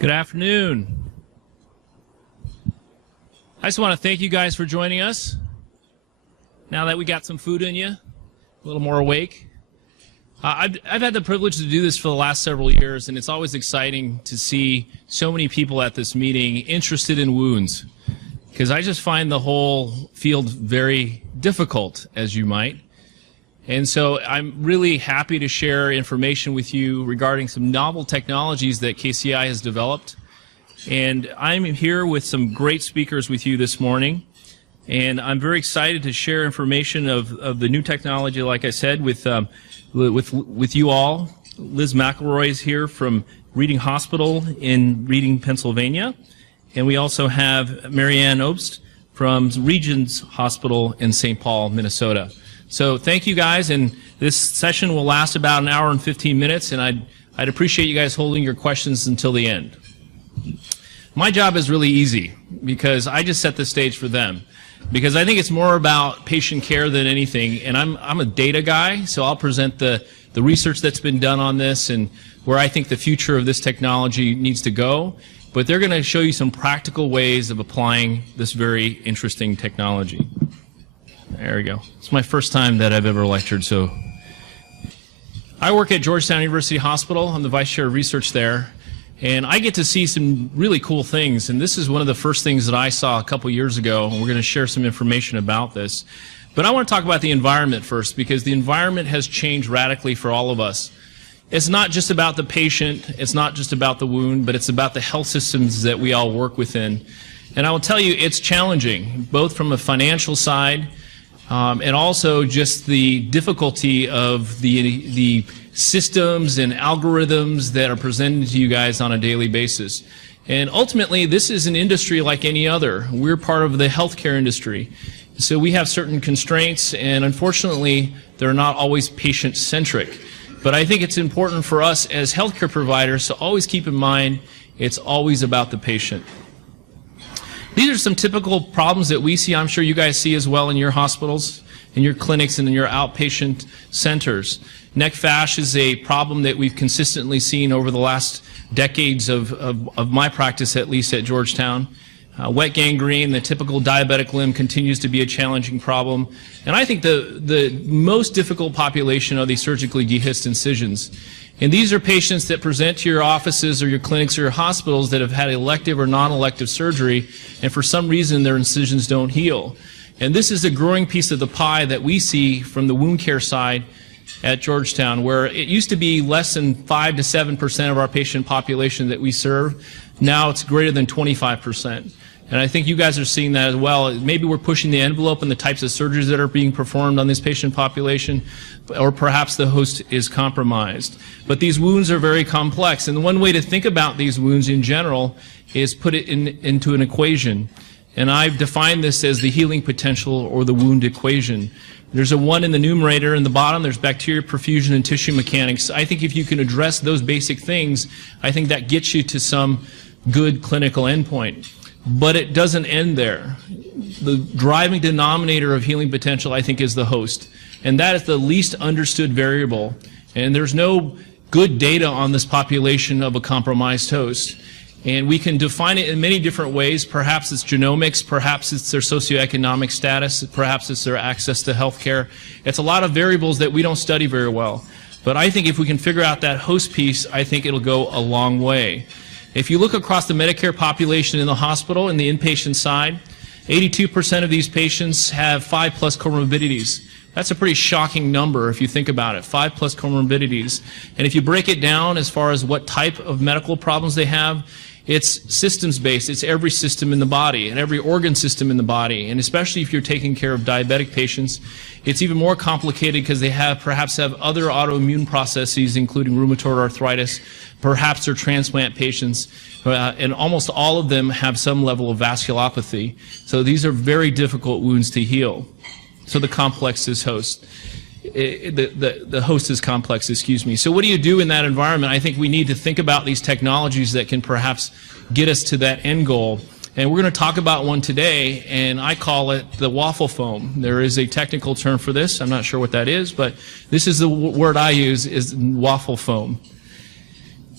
Good afternoon. I just want to thank you guys for joining us. Now that we got some food in you, a little more awake. I've had the privilege to do this for the last several years, and it's always exciting to see so many people at this meeting interested in wounds, because I just find the whole field very difficult, as you might. And so I'm really happy to share information with you regarding some novel technologies that KCI has developed. And I'm here with some great speakers with you this morning. And I'm very excited to share information of the new technology, like I said, with you all. Liz McElroy is here from Reading Hospital in Reading, Pennsylvania. And we also have Mary Anne Obst from Regions Hospital in St. Paul, Minnesota. So thank you guys, and this session will last about an hour and 15 minutes, and I'd appreciate you guys holding your questions until the end. My job is really easy because I just set the stage for them, because I think it's more about patient care than anything, and I'm a data guy, so I'll present the research that's been done on this and where I think the future of this technology needs to go, but they're going to show you some practical ways of applying this very interesting technology. There we go. It's my first time that I've ever lectured, so. I work at Georgetown University Hospital. I'm the vice chair of research there, and I get to see some really cool things, and this is one of the first things that I saw a couple years ago, and we're going to share some information about this. But I want to talk about the environment first, because the environment has changed radically for all of us. It's not just about the patient, it's not just about the wound, but it's about the health systems that we all work within. And I will tell you, it's challenging, both from a financial side, and also just the difficulty of the systems and algorithms that are presented to you guys on a daily basis. And ultimately, this is an industry like any other. We're part of the healthcare industry. So we have certain constraints, and unfortunately, they're not always patient-centric. But I think it's important for us as healthcare providers to always keep in mind it's always about the patient. These are some typical problems that we see. I'm sure you guys see as well in your hospitals, in your clinics, and in your outpatient centers. Neck fash is a problem that we've consistently seen over the last decades of my practice, at least at Georgetown. Wet gangrene, the typical diabetic limb, continues to be a challenging problem. And I think the most difficult population are these surgically dehisced incisions. And these are patients that present to your offices or your clinics or your hospitals that have had elective or non-elective surgery, and for some reason their incisions don't heal. And this is a growing piece of the pie that we see from the wound care side at Georgetown, where it used to be less than 5 to 7% of our patient population that we serve. Now it's greater than 25%. And I think you guys are seeing that as well. Maybe we're pushing the envelope in the types of surgeries that are being performed on this patient population, or perhaps the host is compromised. But these wounds are very complex, and one way to think about these wounds in general is put it into an equation. And I've defined this as the healing potential, or the wound equation. There's a 1 in the numerator, in the bottom there's bacteria, perfusion, and tissue mechanics. I think if you can address those basic things, I think that gets you to some good clinical endpoint. But it doesn't end there. The driving denominator of healing potential, I think, is the host. And that is the least understood variable. And there's no good data on this population of a compromised host. And we can define it in many different ways. Perhaps it's genomics, perhaps it's their socioeconomic status, perhaps it's their access to health care. It's a lot of variables that we don't study very well. But I think if we can figure out that host piece, I think it'll go a long way. If you look across the Medicare population in the hospital, in the inpatient side, 82% of these patients have 5+ comorbidities. That's a pretty shocking number if you think about it, 5+ comorbidities. And if you break it down as far as what type of medical problems they have, it's systems-based. It's every system in the body and every organ system in the body. And especially if you're taking care of diabetic patients, it's even more complicated because they perhaps have other autoimmune processes, including rheumatoid arthritis. Perhaps they're transplant patients, and almost all of them have some level of vasculopathy. So these are very difficult wounds to heal. So the complex is host. The host is complex, excuse me. So what do you do in that environment? I think we need to think about these technologies that can perhaps get us to that end goal. And we're going to talk about one today, and I call it the waffle foam. There is a technical term for this. I'm not sure what that is, but this is the word I use, is waffle foam.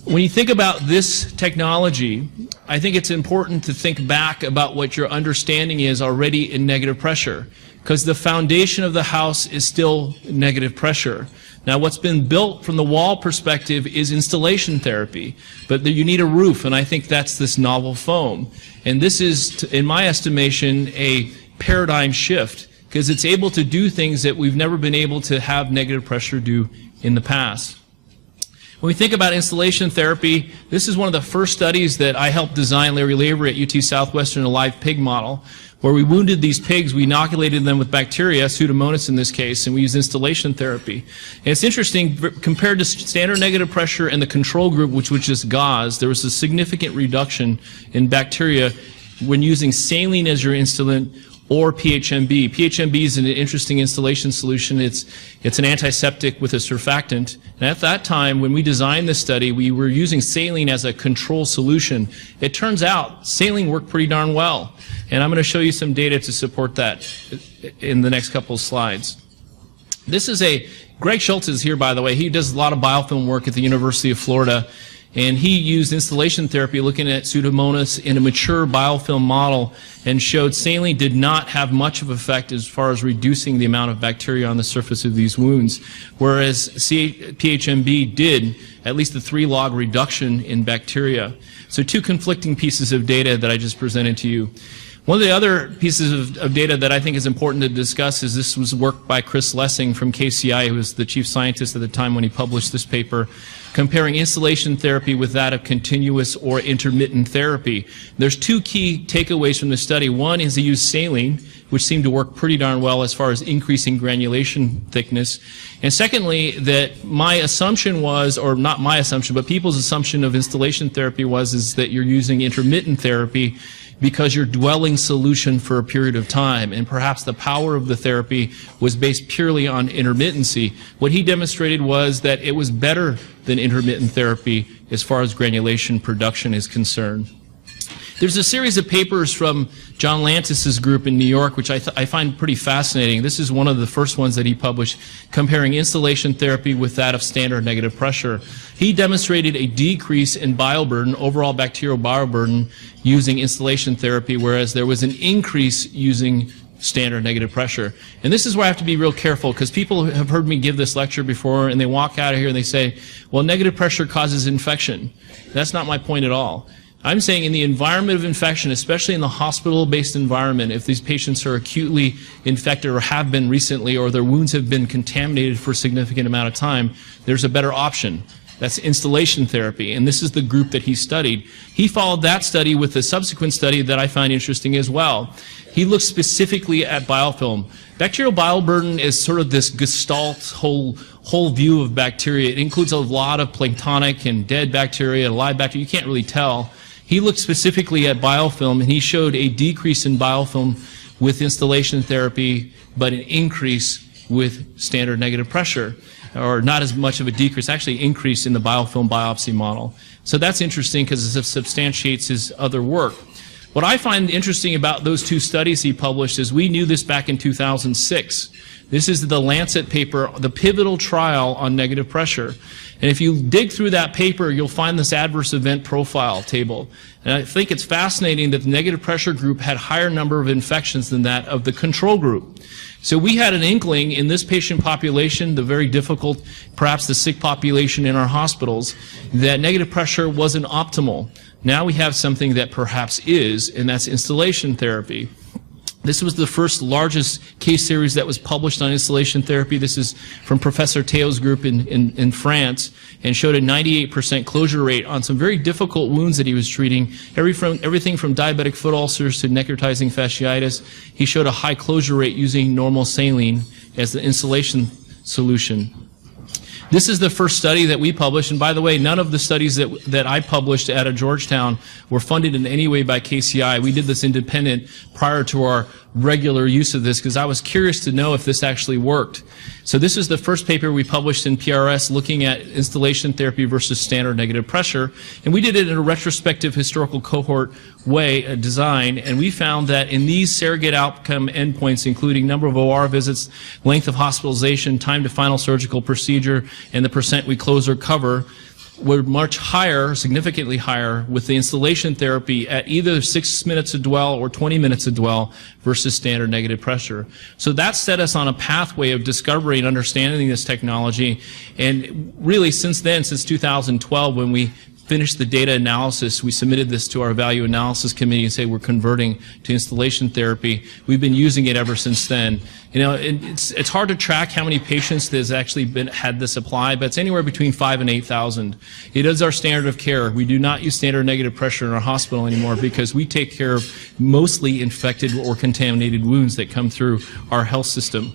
When you think about this technology, I think it's important to think back about what your understanding is already in negative pressure, because the foundation of the house is still negative pressure. Now, what's been built from the wall perspective is installation therapy, but you need a roof, and I think that's this novel foam. And this is, in my estimation, a paradigm shift, because it's able to do things that we've never been able to have negative pressure do in the past. When we think about installation therapy, this is one of the first studies that I helped design, Larry Lavery at UT Southwestern, a live pig model, where we wounded these pigs, we inoculated them with bacteria, Pseudomonas in this case, and we used installation therapy. And it's interesting, compared to standard negative pressure and the control group, which was just gauze, there was a significant reduction in bacteria when using saline as your instillant or PHMB. PHMB is an interesting installation solution. It's an antiseptic with a surfactant. And at that time, when we designed this study, we were using saline as a control solution. It turns out saline worked pretty darn well. And I'm going to show you some data to support that in the next couple of slides. This is Greg Schultz is here, by the way. He does a lot of biofilm work at the University of Florida. And he used installation therapy looking at Pseudomonas in a mature biofilm model and showed saline did not have much of an effect as far as reducing the amount of bacteria on the surface of these wounds, whereas PHMB did at least a 3-log reduction in bacteria. So two conflicting pieces of data that I just presented to you. One of the other pieces of data that I think is important to discuss is this was work by Chris Lessing from KCI, who was the chief scientist at the time when he published this paper, comparing installation therapy with that of continuous or intermittent therapy. There's two key takeaways from the study. One is he used saline, which seemed to work pretty darn well as far as increasing granulation thickness. And secondly, that my assumption was, or not my assumption, but people's assumption of installation therapy is that you're using intermittent therapy because you're dwelling solution for a period of time, and perhaps the power of the therapy was based purely on intermittency. What he demonstrated was that it was better than intermittent therapy as far as granulation production is concerned. There's a series of papers from John Lantis's group in New York, which I find pretty fascinating. This is one of the first ones that he published, comparing installation therapy with that of standard negative pressure. He demonstrated a decrease in bioburden, overall bacterial bioburden, using installation therapy, whereas there was an increase using standard negative pressure. And this is where I have to be real careful, because people have heard me give this lecture before, and they walk out of here and they say, well, negative pressure causes infection. That's not my point at all. I'm saying in the environment of infection, especially in the hospital-based environment, if these patients are acutely infected or have been recently, or their wounds have been contaminated for a significant amount of time, there's a better option. That's installation therapy, and this is the group that he studied. He followed that study with a subsequent study that I find interesting as well. He looked specifically at biofilm. Bacterial bioburden is sort of this gestalt whole view of bacteria. It includes a lot of planktonic and dead bacteria and live bacteria. You can't really tell. He looked specifically at biofilm, and he showed a decrease in biofilm with installation therapy, but an increase with standard negative pressure, or not as much of a decrease, actually increase in the biofilm biopsy model. So that's interesting because it substantiates his other work. What I find interesting about those two studies he published is we knew this back in 2006. This is the Lancet paper, the pivotal trial on negative pressure. And if you dig through that paper, you'll find this adverse event profile table. And I think it's fascinating that the negative pressure group had higher number of infections than that of the control group. So we had an inkling in this patient population, the very difficult, perhaps the sick population in our hospitals, that negative pressure wasn't optimal. Now we have something that perhaps is, and that's installation therapy. This was the first largest case series that was published on installation therapy. This is from Professor Théo's group in France, and showed a 98% closure rate on some very difficult wounds that he was treating, everything from diabetic foot ulcers to necrotizing fasciitis. He showed a high closure rate using normal saline as the installation solution. This is the first study that we published, and by the way, none of the studies that I published out of Georgetown were funded in any way by KCI. We did this independent prior to our regular use of this because I was curious to know if this actually worked. So this is the first paper we published in PRS looking at installation therapy versus standard negative pressure, and we did it in a retrospective historical cohort way design, and we found that in these surrogate outcome endpoints, including number of OR visits, length of hospitalization, time to final surgical procedure, and the percent we close or cover, were much higher, significantly higher, with the instillation therapy at either 6 minutes of dwell or 20 minutes of dwell versus standard negative pressure. So that set us on a pathway of discovering and understanding this technology. And really since then, since 2012, when we finished the data analysis, we submitted this to our value analysis committee and say we're converting to instillation therapy. We've been using it ever since then. You know, it's hard to track how many patients there's actually had this applied, but it's anywhere between 5,000 and 8,000. It is our standard of care. We do not use standard negative pressure in our hospital anymore because we take care of mostly infected or contaminated wounds that come through our health system.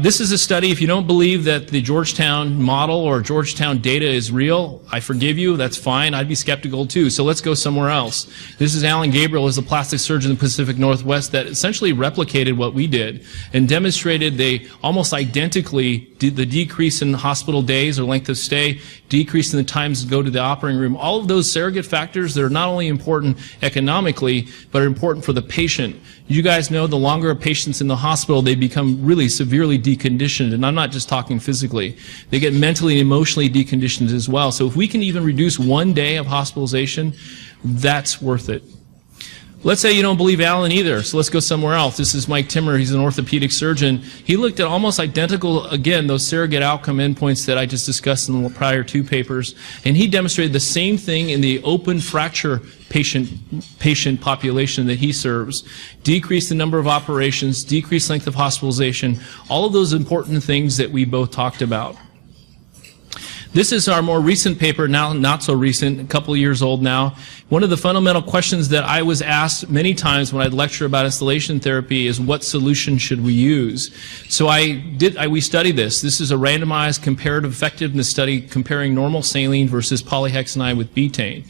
This is a study. If you don't believe that the Georgetown model or Georgetown data is real, I forgive you. That's fine. I'd be skeptical too. So let's go somewhere else. This is Alan Gabriel, who's a plastic surgeon in the Pacific Northwest that essentially replicated what we did and demonstrated they almost identically did the decrease in hospital days or length of stay, decrease in the times to go to the operating room. All of those surrogate factors that are not only important economically, but are important for the patient. You guys know the longer a patient's in the hospital, they become really severely deconditioned, and I'm not just talking physically. They get mentally and emotionally deconditioned as well. So if we can even reduce 1 day of hospitalization, that's worth it. Let's say you don't believe Alan either, so let's go somewhere else. This is Mike Timur. He's an orthopedic surgeon. He looked at almost identical, again, those surrogate outcome endpoints that I just discussed in the prior 2 papers, and he demonstrated the same thing in the open fracture patient population that he serves. Decrease the number of operations, decrease length of hospitalization, all of those important things that we both talked about. This is our more recent paper, now not so recent, a couple of years old now. One of the fundamental questions that I was asked many times when I'd lecture about instillation therapy is what solution should we use? So we studied this. This is a randomized comparative effectiveness study comparing normal saline versus polyhexanide with betaine.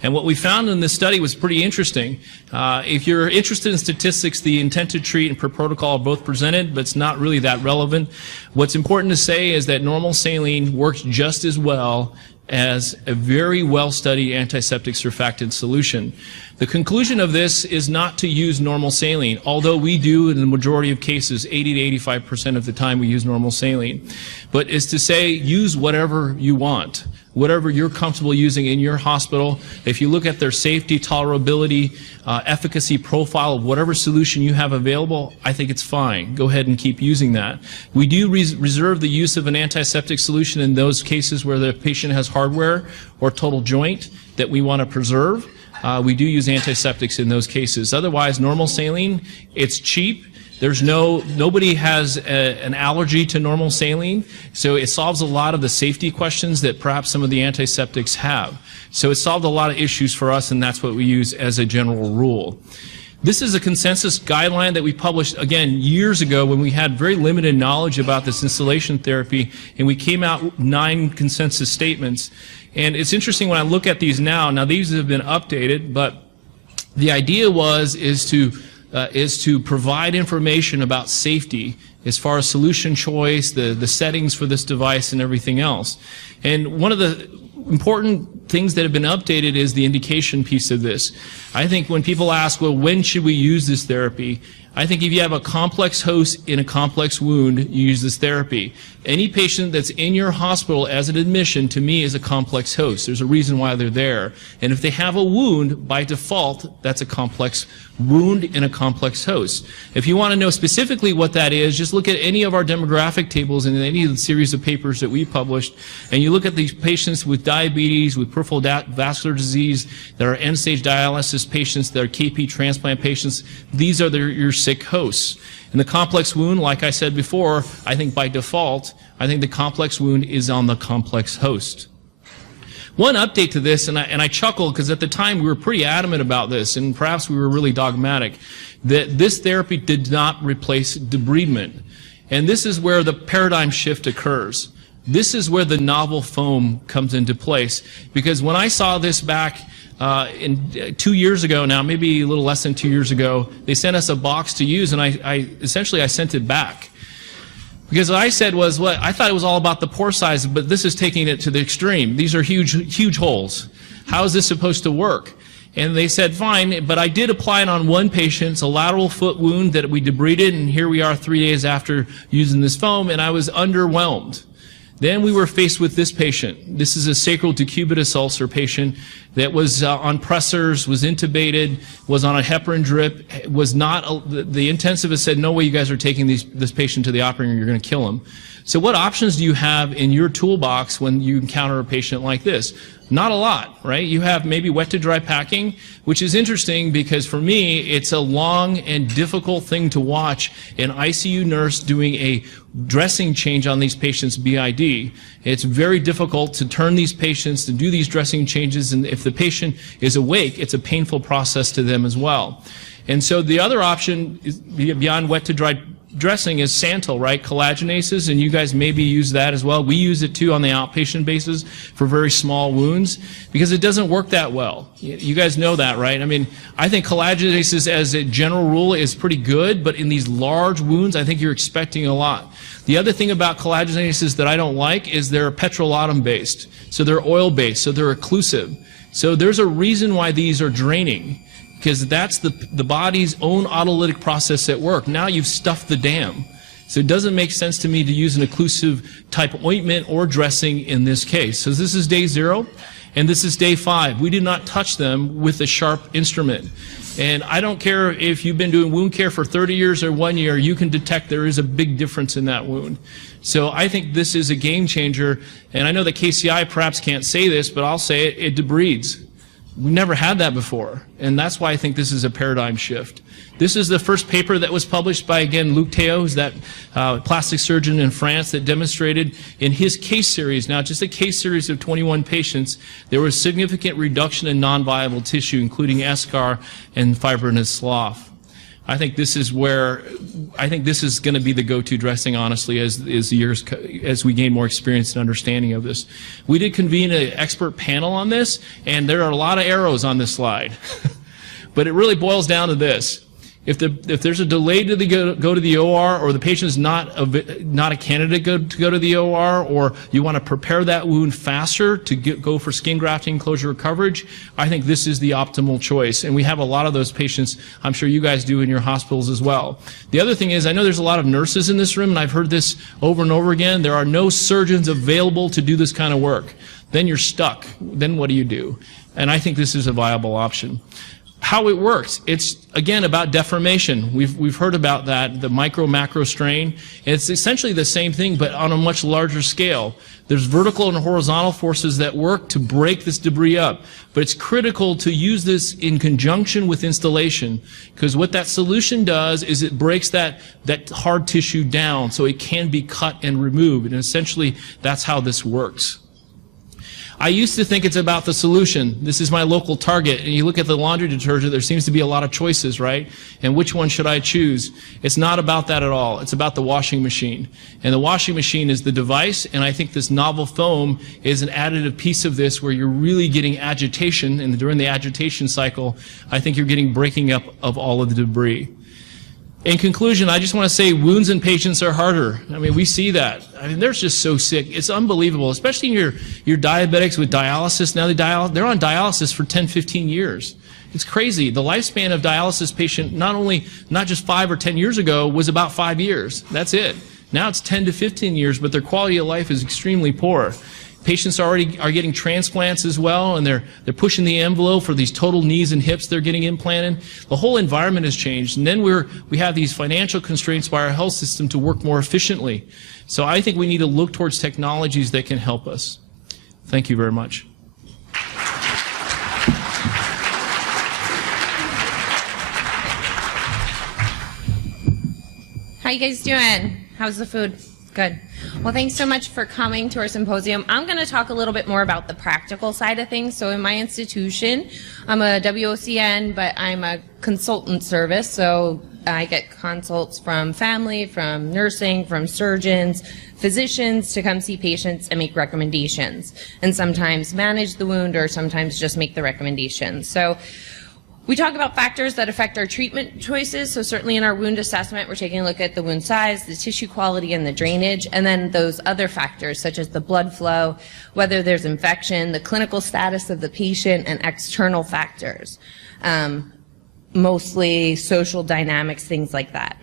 And what we found in this study was pretty interesting. If you're interested in statistics, the intent to treat and per protocol are both presented, but it's not really that relevant. What's important to say is that normal saline works just as well as a very well-studied antiseptic surfactant solution. The conclusion of this is not to use normal saline, although we do in the majority of cases, 80 to 85% of the time we use normal saline, but is to say use whatever you want. Whatever you're comfortable using in your hospital. If you look at their safety, tolerability, efficacy profile of whatever solution you have available, I think it's fine. Go ahead and keep using that. We do reserve the use of an antiseptic solution in those cases where the patient has hardware or total joint that we want to preserve. We do use antiseptics in those cases. Otherwise, normal saline, it's cheap. Nobody has an allergy to normal saline, so it solves a lot of the safety questions that perhaps some of the antiseptics have. So it solved a lot of issues for us, and that's what we use as a general rule. This is a consensus guideline that we published, again, years ago when we had very limited knowledge about this instillation therapy, and we came out with 9 consensus statements. And it's interesting when I look at these now these have been updated, but the idea is to provide information about safety as far as solution choice, the settings for this device, and everything else. And one of the important things that have been updated is the indication piece of this. I think when people ask, well, when should we use this therapy? I think if you have a complex host in a complex wound, you use this therapy. Any patient that's in your hospital as an admission, to me, is a complex host. There's a reason why they're there. And if they have a wound, by default, that's a complex wound in a complex host. If you want to know specifically what that is, just look at any of our demographic tables in any of the series of papers that we published, and you look at these patients with diabetes, with peripheral vascular disease, that are end-stage dialysis patients, that are KP transplant patients. These are your sick hosts. And the complex wound, like I said before, I think by default, I think the complex wound is on the complex host. One update to this, and I chuckle because at the time we were pretty adamant about this, and perhaps we were really dogmatic, that this therapy did not replace debridement. And this is where the paradigm shift occurs. This is where the novel foam comes into place. Because when I saw this back 2 years ago now, maybe a little less than 2 years ago, they sent us a box to use, and I essentially sent it back. Because what I said was, well, I thought it was all about the pore size, but this is taking it to the extreme. These are huge holes. How is this supposed to work? And they said, fine, but I did apply it on one patient. It's a lateral foot wound that we debrided, and here we are 3 days after using this foam, and I was underwhelmed. Then we were faced with this patient. This is a sacral decubitus ulcer patient that was on pressors, was intubated, was on a heparin drip, was not, the intensivist said, no way you guys are taking this patient to the operating room, you're going to kill him. So what options do you have in your toolbox when you encounter a patient like this? Not a lot, right? You have maybe wet to dry packing, which is interesting because for me, it's a long and difficult thing to watch an ICU nurse doing a dressing change on these patients' BID. It's very difficult to turn these patients to do these dressing changes, and if the patient is awake, it's a painful process to them as well. And so the other option is beyond wet to dry dressing is Santal, right? Collagenases, and you guys maybe use that as well. We use it too on the outpatient basis for very small wounds because it doesn't work that well. You guys know that, right? I mean, I think collagenases as a general rule is pretty good, but in these large wounds, I think you're expecting a lot. The other thing about collagenases that I don't like is they're petrolatum based. So they're oil based, so they're occlusive. So there's a reason why these are draining, because that's the body's own autolytic process at work. Now you've stuffed the dam. So it doesn't make sense to me to use an occlusive type ointment or dressing in this case. So this is day 0, and this is day 5. We did not touch them with a sharp instrument. And I don't care if you've been doing wound care for 30 years or 1 year, you can detect there is a big difference in that wound. So I think this is a game changer, and I know that KCI perhaps can't say this, but I'll say it debrides. We've never had that before, and that's why I think this is a paradigm shift. This is the first paper that was published by, again, Luc Théot, who's that plastic surgeon in France that demonstrated in his case series, now just a case series of 21 patients, there was significant reduction in non-viable tissue, including eschar and fibrinous slough. I think this is where, I think this is going to be the go-to dressing, honestly, as we gain more experience and understanding of this. We did convene an expert panel on this, and there are a lot of arrows on this slide. But it really boils down to this. If there's a delay to go to the OR, or the patient is not a candidate to go to the OR, or you want to prepare that wound faster to go for skin grafting, closure, or coverage, I think this is the optimal choice. And we have a lot of those patients. I'm sure you guys do in your hospitals as well. The other thing is, I know there's a lot of nurses in this room, and I've heard this over and over again. There are no surgeons available to do this kind of work. Then you're stuck. Then what do you do? And I think this is a viable option. How it works, it's again about deformation. We've heard about that, the micro-macro strain. It's essentially the same thing, but on a much larger scale. There's vertical and horizontal forces that work to break this debris up, but it's critical to use this in conjunction with installation, because what that solution does is it breaks that hard tissue down so it can be cut and removed, and essentially that's how this works. I used to think it's about the solution. This is my local Target, and you look at the laundry detergent, there seems to be a lot of choices, right? And which one should I choose? It's not about that at all. It's about the washing machine. And the washing machine is the device, and I think this novel foam is an additive piece of this where you're really getting agitation, and during the agitation cycle, I think you're getting breaking up of all of the debris. In conclusion, I just want to say wounds in patients are harder. I mean, we see that. I mean, they're just so sick. It's unbelievable, especially in your diabetics with dialysis. Now they're on dialysis for 10, 15 years. It's crazy. The lifespan of dialysis patient, not just 5 or 10 years ago, was about 5 years. That's it. Now it's 10 to 15 years, but their quality of life is extremely poor. Patients are getting transplants as well, and they're pushing the envelope for these total knees and hips they're getting implanted. The whole environment has changed, and then we have these financial constraints by our health system to work more efficiently. So I think we need to look towards technologies that can help us. Thank you very much. How you guys doing? How's the food? Good. Well, thanks so much for coming to our symposium. I'm going to talk a little bit more about the practical side of things. So in my institution, I'm a WOCN, but I'm a consultant service. So I get consults from family, from nursing, from surgeons, physicians to come see patients and make recommendations. And sometimes manage the wound or sometimes just make the recommendations. So we talk about factors that affect our treatment choices. So certainly in our wound assessment, we're taking a look at the wound size, the tissue quality, and the drainage, and then those other factors such as the blood flow, whether there's infection, the clinical status of the patient, and external factors, mostly social dynamics, things like that.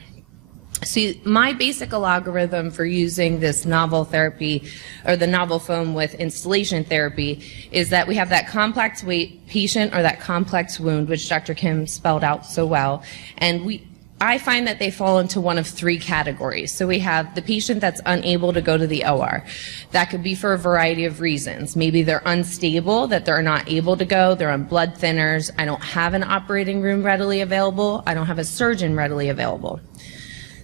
See, my basic algorithm for using this novel therapy, or the novel foam with installation therapy, is that we have that complex patient or that complex wound, which Dr. Kim spelled out so well, and I find that they fall into one of three categories. So we have the patient that's unable to go to the OR. That could be for a variety of reasons. Maybe they're unstable, that they're not able to go, they're on blood thinners, I don't have an operating room readily available, I don't have a surgeon readily available.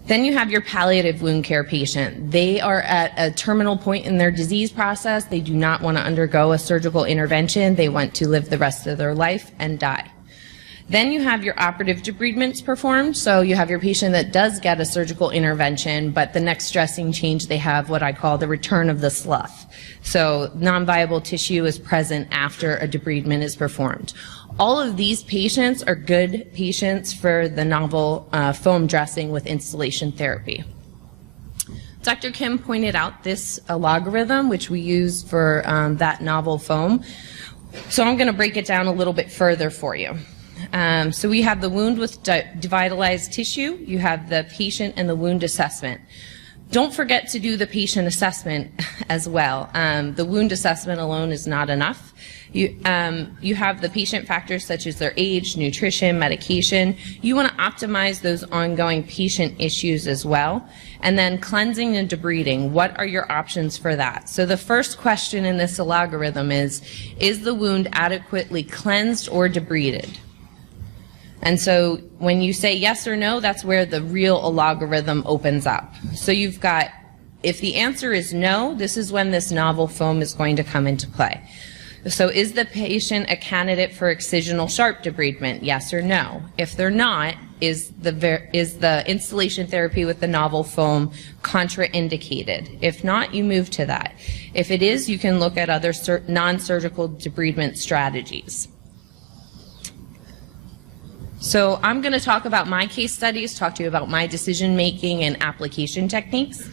Then you have your palliative wound care patient. They are at a terminal point in their disease process. They do not want to undergo a surgical intervention. They want to live the rest of their life and die. Then you have your operative debridements performed. So you have your patient that does get a surgical intervention, but the next dressing change, they have what I call the return of the slough. So non-viable tissue is present after a debridement is performed. All of these patients are good patients for the novel foam dressing with installation therapy. Dr. Kim pointed out this logarithm, which we use for that novel foam. So I'm going to break it down a little bit further for you. So we have the wound with devitalized tissue. You have the patient and the wound assessment. Don't forget to do the patient assessment as well. The wound assessment alone is not enough. You have the patient factors such as their age, nutrition, medication. You want to optimize those ongoing patient issues as well. And then cleansing and debriding. What are your options for that? So the first question in this algorithm is the wound adequately cleansed or debrided? And so when you say yes or no, that's where the real algorithm opens up. So you've got, if the answer is no, this is when this novel foam is going to come into play. So is the patient a candidate for excisional sharp debridement, yes or no? If they're not, is the installation therapy with the novel foam contraindicated? If not, you move to that. If it is, you can look at other non-surgical debridement strategies. So I'm going to talk about my case studies, talk to you about my decision-making and application techniques.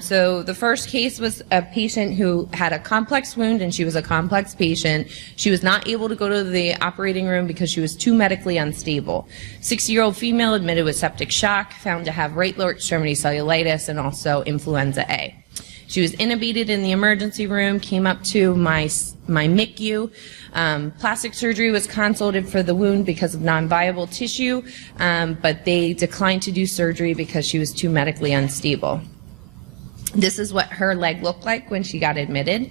So the first case was a patient who had a complex wound, and she was a complex patient. She was not able to go to the operating room because she was too medically unstable. 60-year-old female admitted with septic shock, found to have right lower extremity cellulitis and also influenza A. She was intubated in the emergency room, came up to my MICU. Plastic surgery was consulted for the wound because of non-viable tissue, but they declined to do surgery because she was too medically unstable. This is what her leg looked like when she got admitted.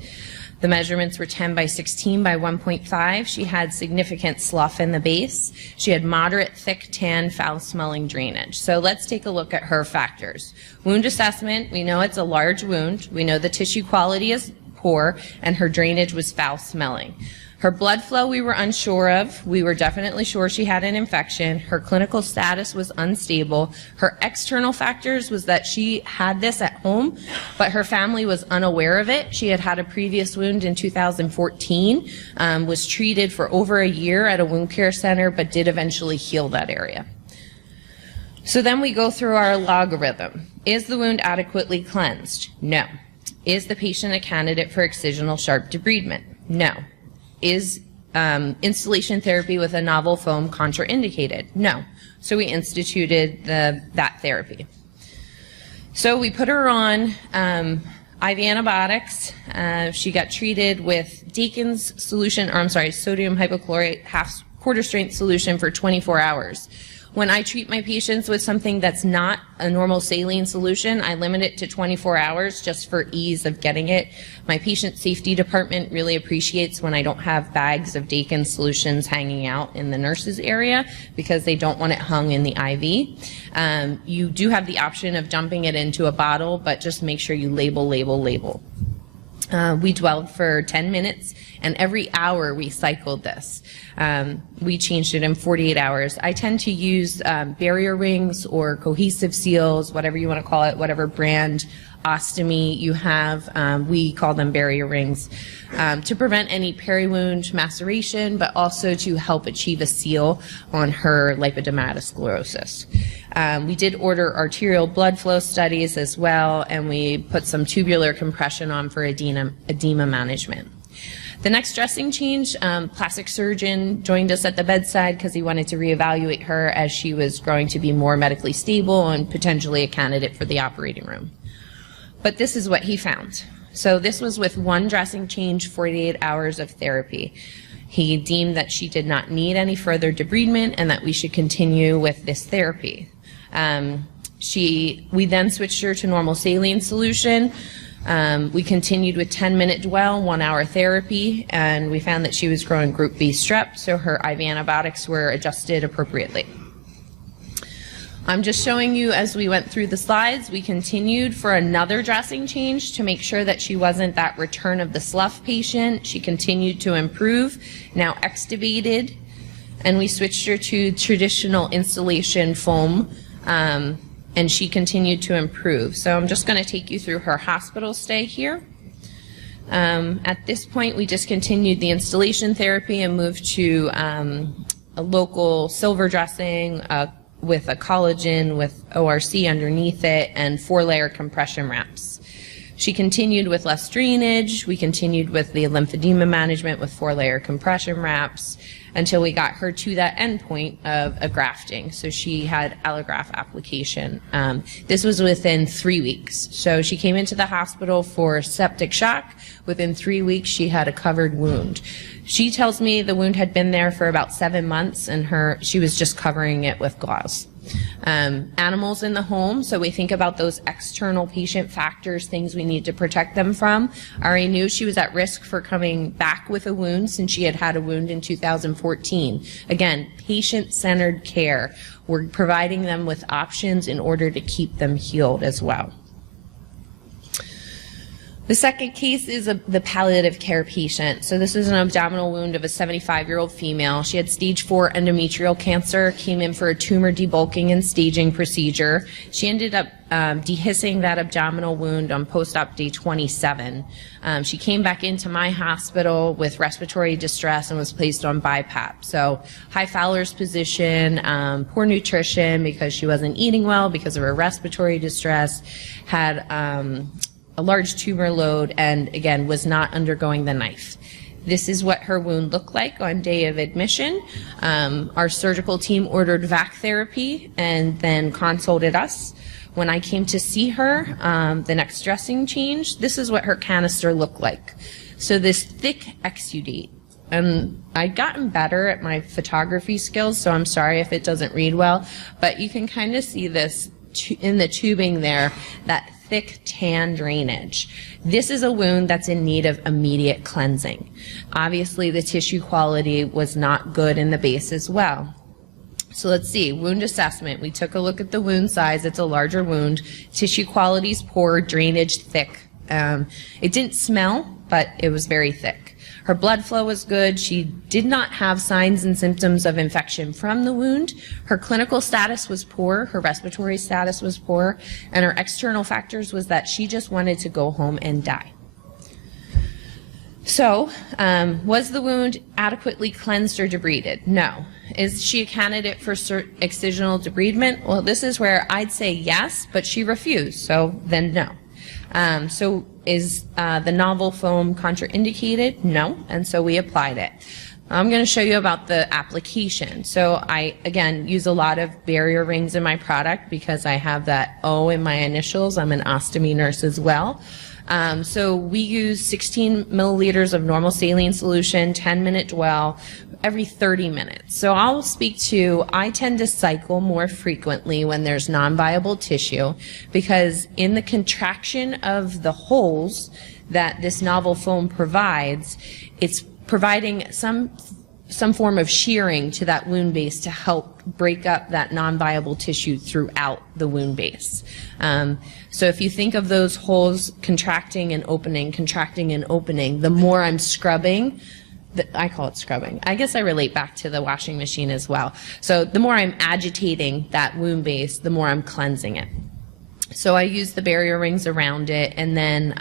The measurements were 10 by 16 by 1.5. She had significant slough in the base. She had moderate, thick, tan, foul-smelling drainage. So let's take a look at her factors. Wound assessment, we know it's a large wound. We know the tissue quality is poor, and her drainage was foul-smelling. Her blood flow we were unsure of. We were definitely sure she had an infection. Her clinical status was unstable. Her external factors was that she had this at home, but her family was unaware of it. She had had a previous wound in 2014, was treated for over a year at a wound care center, but did eventually heal that area. So then we go through our logarithm. Is the wound adequately cleansed? No. Is the patient a candidate for excisional sharp debridement? No. Is installation therapy with a novel foam contraindicated? No. So we instituted that therapy. So we put her on IV antibiotics. She got treated with Dakin's solution, or I'm sorry, sodium hypochlorite quarter strength solution for 24 hours. When I treat my patients with something that's not a normal saline solution, I limit it to 24 hours just for ease of getting it. My patient safety department really appreciates when I don't have bags of Dakin solutions hanging out in the nurses area because they don't want it hung in the IV. You do have the option of dumping it into a bottle, but just make sure you label. We dwelled for 10 minutes, and every hour we cycled this. We changed it in 48 hours. I tend to use barrier rings or cohesive seals, whatever you want to call it, whatever brand ostomy you have. We call them barrier rings to prevent any peri-wound maceration, but also to help achieve a seal on her lipodermatosclerosis. We did order arterial blood flow studies as well, and we put some tubular compression on for edema management. The next dressing change, plastic surgeon joined us at the bedside because he wanted to reevaluate her as she was growing to be more medically stable and potentially a candidate for the operating room. But this is what he found. So this was with one dressing change, 48 hours of therapy. He deemed that she did not need any further debridement and that we should continue with this therapy. We then switched her to normal saline solution. We continued with 10-minute dwell, 1-hour therapy, and we found that she was growing group B strep, so her IV antibiotics were adjusted appropriately. I'm just showing you as we went through the slides, we continued for another dressing change to make sure that she wasn't that return of the slough patient. She continued to improve, now extubated, and we switched her to traditional instillation foam, and she continued to improve. So I'm just going to take you through her hospital stay here. At this point, we discontinued the instillation therapy and moved to a local silver dressing with a collagen with ORC underneath it and 4-layer compression wraps. She continued with less drainage. We continued with the lymphedema management with 4-layer compression wraps until we got her to that endpoint of a grafting. So she had allograft application. This was within 3 weeks. So she came into the hospital for septic shock. Within 3 weeks, she had a covered wound. She tells me the wound had been there for about 7 months and she was just covering it with gauze. Animals in the home, so we think about those external patient factors, things we need to protect them from. I already knew she was at risk for coming back with a wound since she had had a wound in 2014. Again, patient-centered care. We're providing them with options in order to keep them healed as well. The second case is the palliative care patient. So this is an abdominal wound of a 75-year-old female. She had stage 4 endometrial cancer, came in for a tumor debulking and staging procedure. She ended up dehiscing that abdominal wound on post-op day 27. She came back into my hospital with respiratory distress and was placed on BiPAP. So high Fowler's position, poor nutrition because she wasn't eating well because of her respiratory distress, had a large tumor load, and again was not undergoing the knife. This is what her wound looked like on day of admission. Our surgical team ordered vac therapy and then consulted us. When I came to see her, the next dressing change, this is what her canister looked like. So this thick exudate, and I'd gotten better at my photography skills, so I'm sorry if it doesn't read well, but you can kind of see this in the tubing there, that thick tan drainage. This is a wound that's in need of immediate cleansing. Obviously, the tissue quality was not good in the base as well. So let's see, wound assessment. We took a look at the wound size. It's a larger wound. Tissue quality is poor, drainage thick. It didn't smell, but it was very thick. Her blood flow was good. She did not have signs and symptoms of infection from the wound. Her clinical status was poor. Her respiratory status was poor. And her external factors was that she just wanted to go home and die. So, was the wound adequately cleansed or debrided? No. Is she a candidate for excisional debridement? Well, this is where I'd say yes, but she refused, so then no. So is the novel foam contraindicated? No, and so we applied it. I'm going to show you about the application. So I, again, use a lot of barrier rings in my product because I have that O in my initials. I'm an ostomy nurse as well. So we use 16 milliliters of normal saline solution, 10-minute dwell, every 30 minutes. So I'll speak to, I tend to cycle more frequently when there's non-viable tissue because in the contraction of the holes that this novel foam provides, it's providing some form of shearing to that wound base to help break up that non-viable tissue throughout the wound base. So if you think of those holes contracting and opening, the more I'm scrubbing, I call it scrubbing. I guess I relate back to the washing machine as well. So the more I'm agitating that wound base, the more I'm cleansing it. So I use the barrier rings around it, and then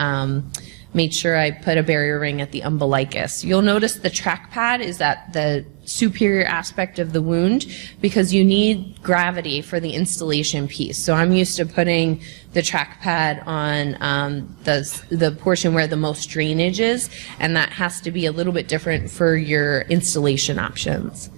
made sure I put a barrier ring at the umbilicus. You'll notice the track pad is at the superior aspect of the wound because you need gravity for the installation piece. So I'm used to putting the track pad on the portion where the most drainage is, and that has to be a little bit different for your installation options.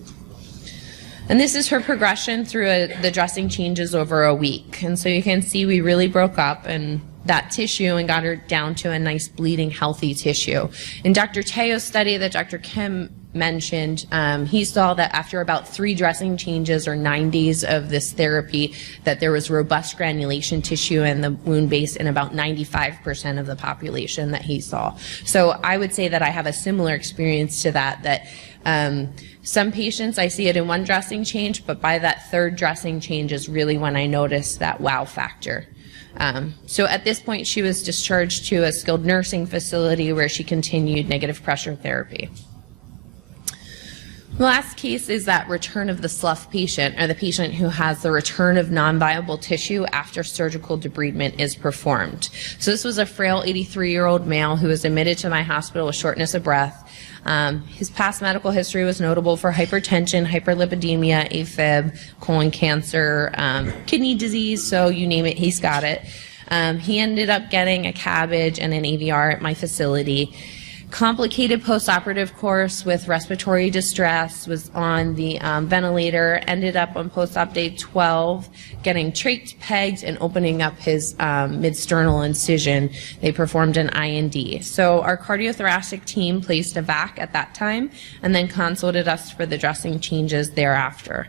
And this is her progression through the dressing changes over a week. And so you can see we really broke up and that tissue and got her down to a nice bleeding healthy tissue. In Dr. Teo's study that Dr. Kim mentioned, he saw that after about 3 dressing changes or 9 days of this therapy that there was robust granulation tissue in the wound base in about 95% of the population that he saw. So I would say that I have a similar experience to that some patients I see it in 1 dressing change, but by that 3rd dressing change is really when I notice that wow factor. So at this point she was discharged to a skilled nursing facility where she continued negative pressure therapy. The last case is that return of the slough patient, or the patient who has the return of non-viable tissue after surgical debridement is performed. So this was a frail 83-year-old male who was admitted to my hospital with shortness of breath. His past medical history was notable for hypertension, hyperlipidemia, AFib, colon cancer, kidney disease, so you name it, he's got it. He ended up getting a CABG and an AVR at my facility. Complicated post-operative course with respiratory distress, was on the ventilator, ended up on post-op day 12, getting trached, pegged, and opening up his mid-sternal incision. They performed an IND. So our cardiothoracic team placed a VAC at that time and then consulted us for the dressing changes thereafter.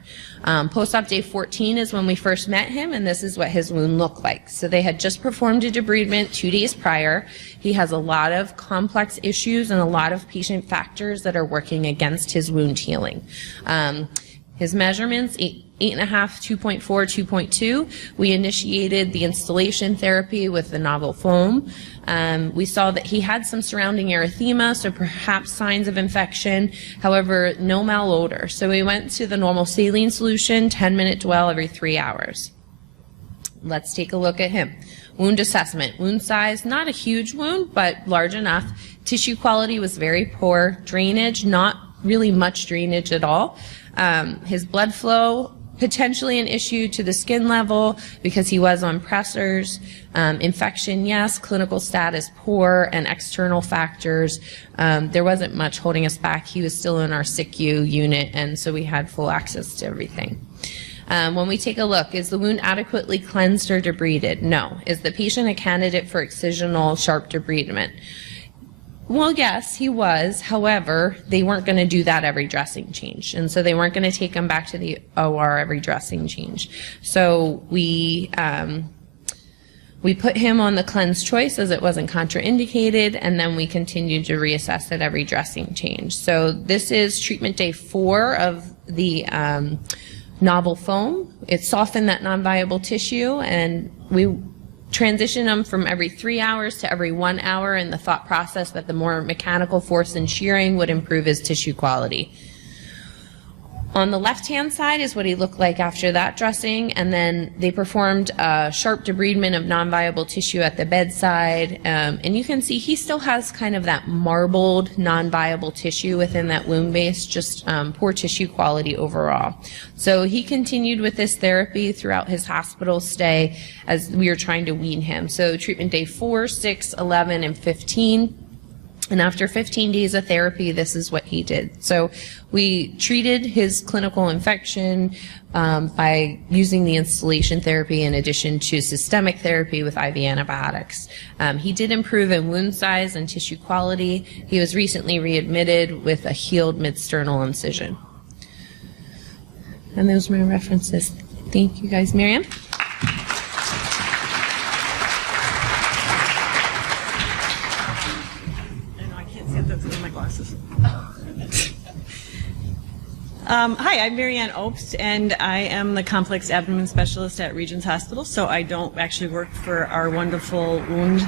Post-op day 14 is when we first met him, and this is what his wound looked like. So they had just performed a debridement 2 days prior. He has a lot of complex issues and a lot of patient factors that are working against his wound healing. His measurements, 8.5, 2.4, 2.2. We initiated the installation therapy with the novel foam. We saw that he had some surrounding erythema, so perhaps signs of infection, however, no malodor. So we went to the normal saline solution, 10-minute dwell every 3 hours. Let's take a look at him. Wound assessment. Wound size, not a huge wound, but large enough. Tissue quality was very poor. Drainage, not really much drainage at all. His blood flow, potentially an issue to the skin level because he was on pressors. Infection, yes. Clinical status, poor. And external factors, there wasn't much holding us back. He was still in our SICU unit, and so we had full access to everything. When we take a look, is the wound adequately cleansed or debrided? No. Is the patient a candidate for excisional sharp debridement? Well, yes, he was. However, they weren't going to do that every dressing change, and so they weren't going to take him back to the OR every dressing change. So we put him on the cleanse choice as it wasn't contraindicated, and then we continued to reassess at every dressing change. So this is treatment day 4 of the novel foam. It softened that non-viable tissue, and we transition them from every 3 hours to every 1 hour in the thought process that the more mechanical force and shearing would improve his tissue quality. On the left-hand side is what he looked like after that dressing, and then they performed a sharp debridement of non-viable tissue at the bedside, and you can see he still has kind of that marbled non-viable tissue within that wound base, just poor tissue quality overall. So he continued with this therapy throughout his hospital stay as we were trying to wean him. So treatment day 4, 6, 11, and 15. And after 15 days of therapy, this is what he did. So we treated his clinical infection by using the installation therapy in addition to systemic therapy with IV antibiotics. He did improve in wound size and tissue quality. He was recently readmitted with a healed mid-sternal incision. And those are my references. Thank you guys. Mary Anne? Hi, I'm Mary Anne Obst, and I am the complex abdomen specialist at Regions Hospital, so I don't actually work for our wonderful wound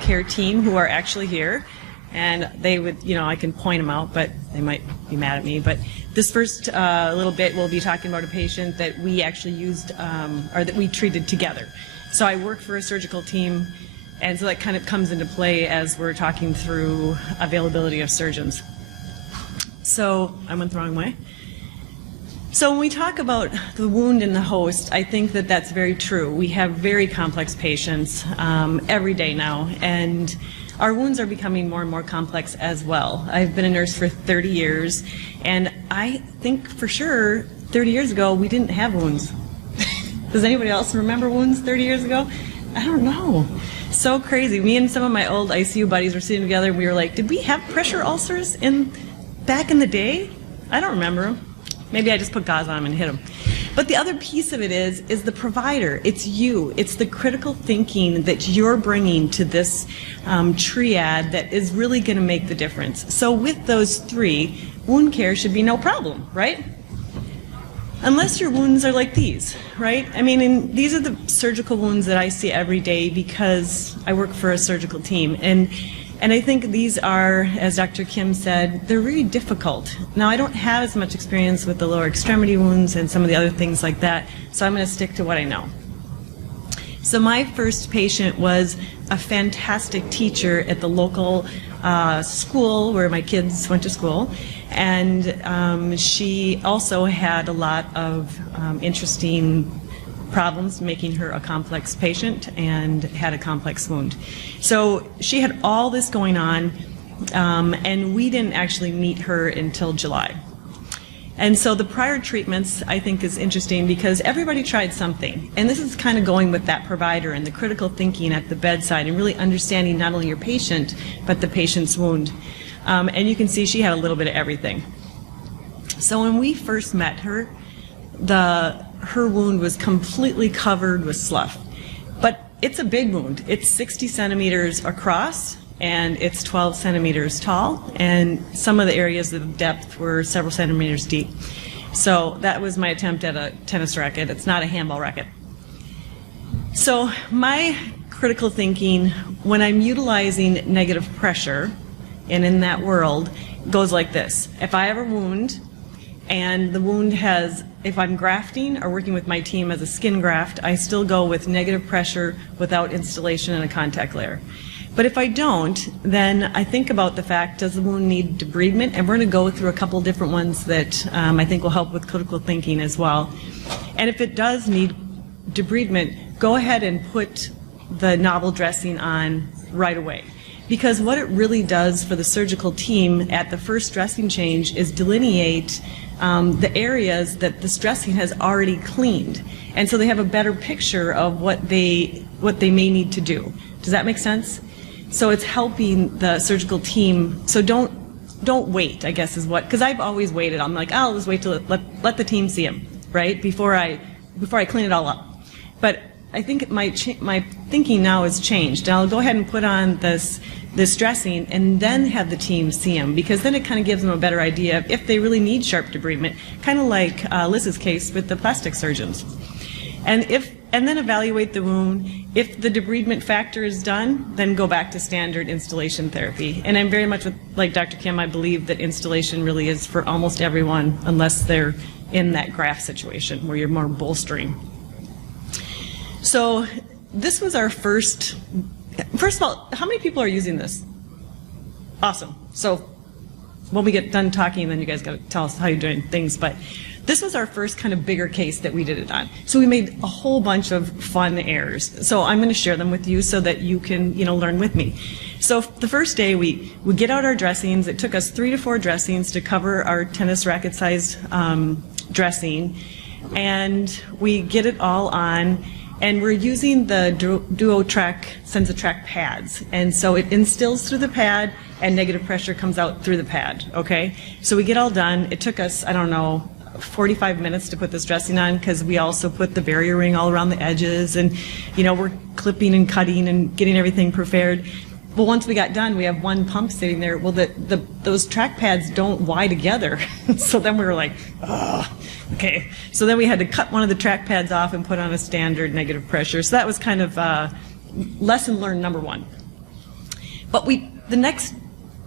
care team who are actually here, and they would, I can point them out, but they might be mad at me. But this first little bit, we'll be talking about a patient that we actually used, or that we treated together. So I work for a surgical team And so that kind of comes into play as we're talking through availability of surgeons. So I went the wrong way. So when we talk about the wound in the host, I think that that's very true. We have very complex patients every day now, and our wounds are becoming more and more complex as well. I've been a nurse for 30 years, and I think for sure 30 years ago we didn't have wounds. Does anybody else remember wounds 30 years ago? I don't know. So crazy. Me and some of my old ICU buddies were sitting together, and we were like, did we have pressure ulcers back in the day? I don't remember them. Maybe I just put gauze on them and hit them. But the other piece of it is the provider. It's you. It's the critical thinking that you're bringing to this triad that is really going to make the difference. So with those three, wound care should be no problem, right? Unless your wounds are like these, right? I mean, and these are the surgical wounds that I see every day because I work for a surgical team. And I think these are, as Dr. Kim said, they're really difficult. Now, I don't have as much experience with the lower extremity wounds and some of the other things like that, so I'm going to stick to what I know. So my first patient was a fantastic teacher at the local school where my kids went to school, and she also had a lot of interesting problems making her a complex patient and had a complex wound. So she had all this going on, and we didn't actually meet her until July. And so the prior treatments, I think, is interesting because everybody tried something. And this is kind of going with that provider and the critical thinking at the bedside and really understanding not only your patient, but the patient's wound. And you can see she had a little bit of everything. So when we first met her, her wound was completely covered with slough. But it's a big wound. It's 60 centimeters across, and it's 12 centimeters tall, and some of the areas of depth were several centimeters deep. So that was my attempt at a tennis racket. It's not a handball racket. So my critical thinking, when I'm utilizing negative pressure, and in that world, goes like this. If I have a wound, and the wound has, if I'm grafting or working with my team as a skin graft, I still go with negative pressure without installation and a contact layer. But if I don't, then I think about the fact, does the wound need debridement? And we're going to go through a couple different ones that I think will help with critical thinking as well. And if it does need debridement, go ahead and put the novel dressing on right away. Because what it really does for the surgical team at the first dressing change is delineate the areas that this dressing has already cleaned. And so they have a better picture of what they may need to do. Does that make sense? So it's helping the surgical team. So don't wait, I guess is what, because I've always waited. I'm like, I'll just wait till let the team see them, right? Before I clean it all up. But I think my thinking now has changed. I'll go ahead and put on this dressing and then have the team see them, because then it kind of gives them a better idea of if they really need sharp debridement, kind of like Liz's case with the plastic surgeons. And then evaluate the wound. If the debridement factor is done, then go back to standard installation therapy. And I'm very much like Dr. Kim. I believe that installation really is for almost everyone, unless they're in that graft situation where you're more bolstering. So this was our first of all, how many people are using this? Awesome. So when we get done talking, then you guys got to tell us how you're doing things. But this was our first kind of bigger case that we did it on. So we made a whole bunch of fun errors. So I'm going to share them with you so that you can, learn with me. So the first day we get out our dressings. It took us 3 to 4 dressings to cover our tennis racket-sized dressing, and we get it all on. And we're using the DuoTrack Sensatrack pads. And so it instills through the pad and negative pressure comes out through the pad, okay? So we get all done. It took us, 45 minutes to put this dressing on, because we also put the barrier ring all around the edges, and we're clipping and cutting and getting everything prepared. Well, once we got done, we have one pump sitting there. Well, those track pads don't Y together. So then we were like, oh, okay. So then we had to cut one of the track pads off and put on a standard negative pressure. So that was kind of lesson learned number 1. But the next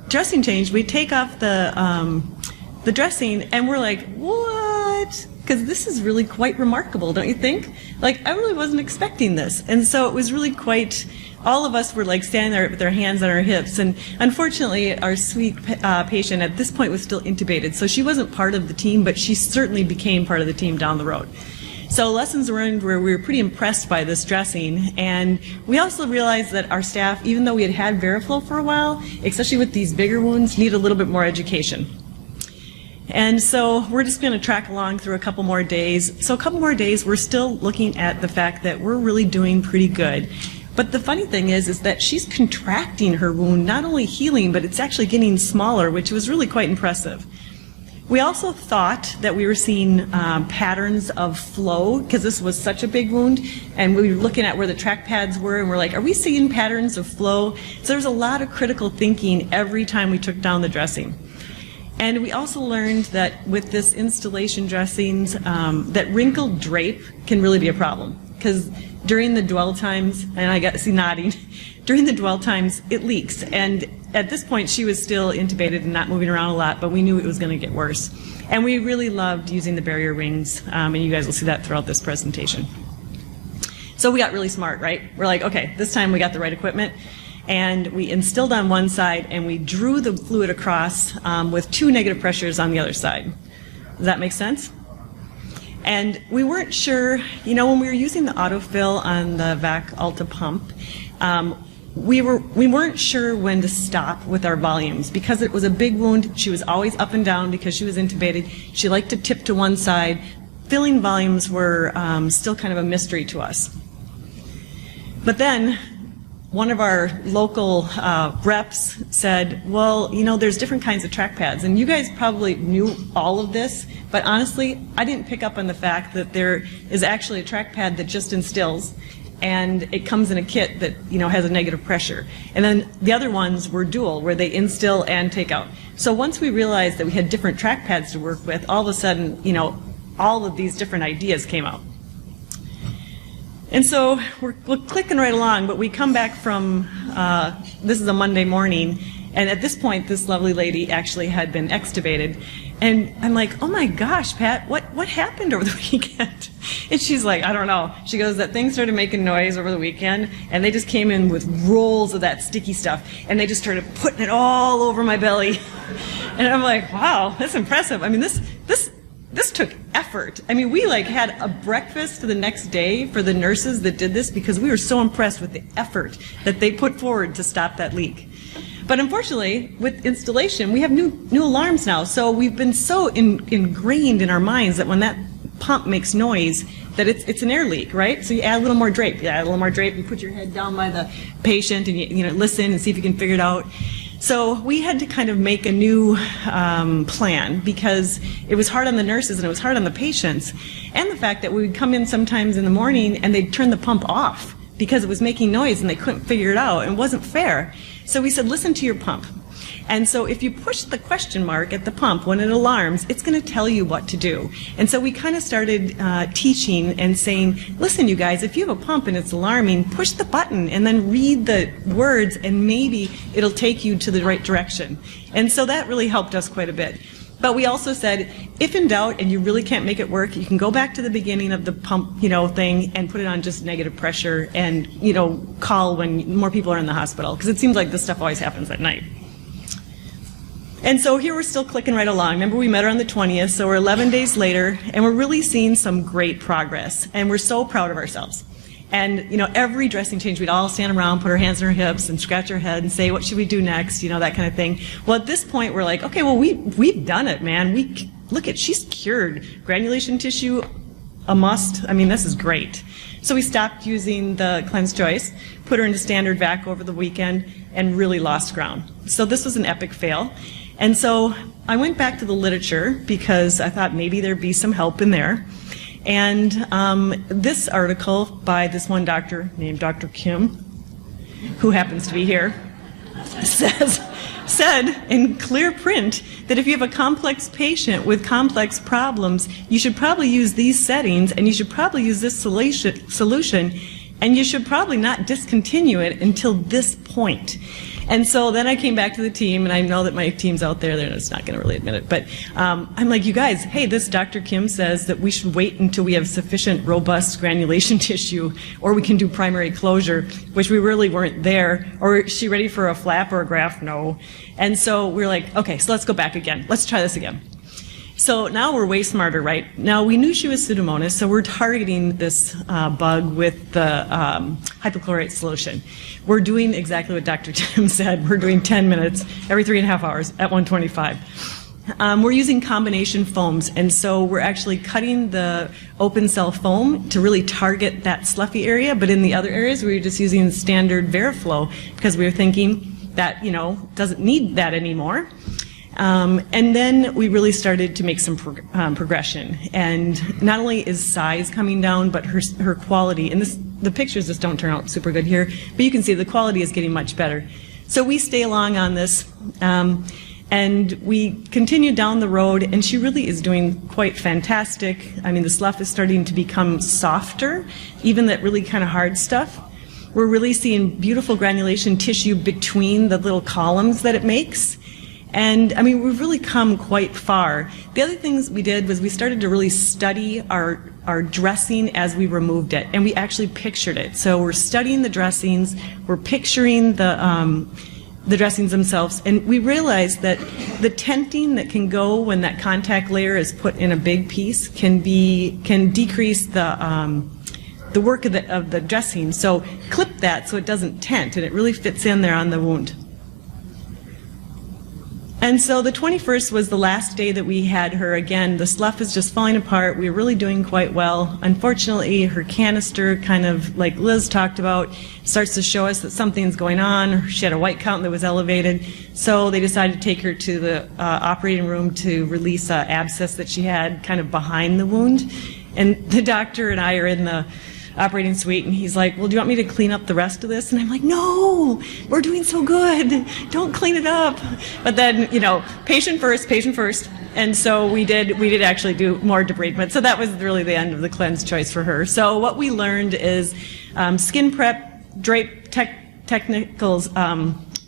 dressing change, we take off the dressing, and we're like, what? what? Because this is really quite remarkable, don't you think? Like, I really wasn't expecting this. And so it was really quite, all of us were like standing there with our hands on our hips. And unfortunately, our sweet patient at this point was still intubated. So she wasn't part of the team, but she certainly became part of the team down the road. So lessons learned where we were pretty impressed by this dressing. And we also realized that our staff, even though we had had Veriflow for a while, especially with these bigger wounds, need a little bit more education. And so we're just going to track along through a couple more days. So a couple more days, we're still looking at the fact that we're really doing pretty good. But the funny thing is that she's contracting her wound, not only healing, but it's actually getting smaller, which was really quite impressive. We also thought that we were seeing patterns of flow, because this was such a big wound, and we were looking at where the track pads were, and we're like, are we seeing patterns of flow? So there's a lot of critical thinking every time we took down the dressing. And we also learned that with this installation dressings, that wrinkled drape can really be a problem, because during the dwell times, and I got see nodding, during the dwell times it leaks. And at this point she was still intubated and not moving around a lot, but we knew it was going to get worse. And we really loved using the barrier rings, and you guys will see that throughout this presentation. So we got really smart, right? We're like, okay, this time we got the right equipment. And we instilled on one side, and we drew the fluid across with 2 negative pressures on the other side. Does that make sense? And we weren't sure, you know, when we were using the autofill on the VAC Alta pump, we weren't sure when to stop with our volumes. Because it was a big wound, she was always up and down because she was intubated. She liked to tip to one side. Filling volumes were still kind of a mystery to us. But then, one of our local reps said, well, you know, there's different kinds of track pads. And you guys probably knew all of this, but honestly, I didn't pick up on the fact that there is actually a track pad that just instills, and it comes in a kit that, you know, has a negative pressure. And then the other ones were dual, where they instill and take out. So once we realized that we had different track pads to work with, all of a sudden, you know, all of these different ideas came out. And so we're clicking right along, but we come back from, this is a Monday morning, and at this point this lovely lady actually had been extubated. And I'm like, oh my gosh, Pat, what happened over the weekend? And she's like, I don't know. She goes, that thing started making noise over the weekend, and they just came in with rolls of that sticky stuff, and they just started putting it all over my belly. And I'm like, wow, that's impressive. I mean, this took effort. I mean, we like had a breakfast the next day for the nurses that did this because we were so impressed with the effort that they put forward to stop that leak. But unfortunately, with installation, we have new alarms now. So we've been so ingrained in our minds that when that pump makes noise, that it's an air leak, right? So you add a little more drape. You add a little more drape. You put your head down by the patient and you know, listen and see if you can figure it out. So we had to kind of make a new plan because it was hard on the nurses and it was hard on the patients. And the fact that we would come in sometimes in the morning and they'd turn the pump off because it was making noise and they couldn't figure it out. It wasn't fair. So we said, listen to your pump. And so if you push the question mark at the pump when it alarms, it's going to tell you what to do. And so we kind of started teaching and saying, listen, you guys, if you have a pump and it's alarming, push the button and then read the words and maybe it'll take you to the right direction. And so that really helped us quite a bit. But we also said, if in doubt and you really can't make it work, you can go back to the beginning of the pump, you know, thing and put it on just negative pressure and, you know, call when more people are in the hospital. Because it seems like this stuff always happens at night. And so here we're still clicking right along. Remember, we met her on the 20th, so we're 11 days later, and we're really seeing some great progress. And we're so proud of ourselves. And, you know, every dressing change, we'd all stand around, put our hands on our hips, and scratch our head and say, what should we do next? You know, that kind of thing. Well, at this point, we're like, okay, well, we've done it, man. Look at, she's cured. Granulation tissue, a must. I mean, this is great. So we stopped using the cleanse choice, put her into standard vac over the weekend, and really lost ground. So this was an epic fail. And so I went back to the literature because I thought maybe there'd be some help in there. And this article by this one doctor named Dr. Kim, who happens to be here, said in clear print that if you have a complex patient with complex problems, you should probably use these settings and you should probably use this solution and you should probably not discontinue it until this point. And so then I came back to the team, and I know that my team's out there, they're just not going to really admit it, but I'm like, you guys, hey, this Dr. Kim says that we should wait until we have sufficient robust granulation tissue, or we can do primary closure, which we really weren't there. Or is she ready for a flap or a graft? No. And so we're like, okay, so let's go back again. Let's try this again. So now we're way smarter, right? Now we knew she was Pseudomonas, so we're targeting this bug with the hypochlorite solution. We're doing exactly what Dr. Tim said. We're doing 10 minutes every 3.5 hours at 125. We're using combination foams, and so we're actually cutting the open cell foam to really target that sloughy area, but in the other areas we were just using standard Veriflow because we were thinking that, doesn't need that anymore. And then we really started to make some progression. And not only is size coming down, but her quality, and the pictures just don't turn out super good here, but you can see the quality is getting much better. So we stay along on this, and we continue down the road, and she really is doing quite fantastic. I mean, the slough is starting to become softer, even that really kind of hard stuff. We're really seeing beautiful granulation tissue between the little columns that it makes. And I mean, we've really come quite far. The other things we did was we started to really study our dressing as we removed it, and we actually pictured it. So we're studying the dressings, we're picturing the dressings themselves, and we realized that the tenting that can go when that contact layer is put in a big piece can decrease the work of the dressing. So clip that so it doesn't tent, and it really fits in there on the wound. And so the 21st was the last day that we had her. Again, the slough is just falling apart. We were really doing quite well. Unfortunately, her canister, kind of like Liz talked about, starts to show us that something's going on. She had a white count that was elevated. So they decided to take her to the operating room to release an abscess that she had kind of behind the wound. And the doctor and I are in the operating suite, and he's like, well, do you want me to clean up the rest of this? And I'm like, no, we're doing so good. Don't clean it up. But then, patient first. And so we did actually do more debridement. So that was really the end of the cleanse choice for her. So what we learned is skin prep, drape technicals,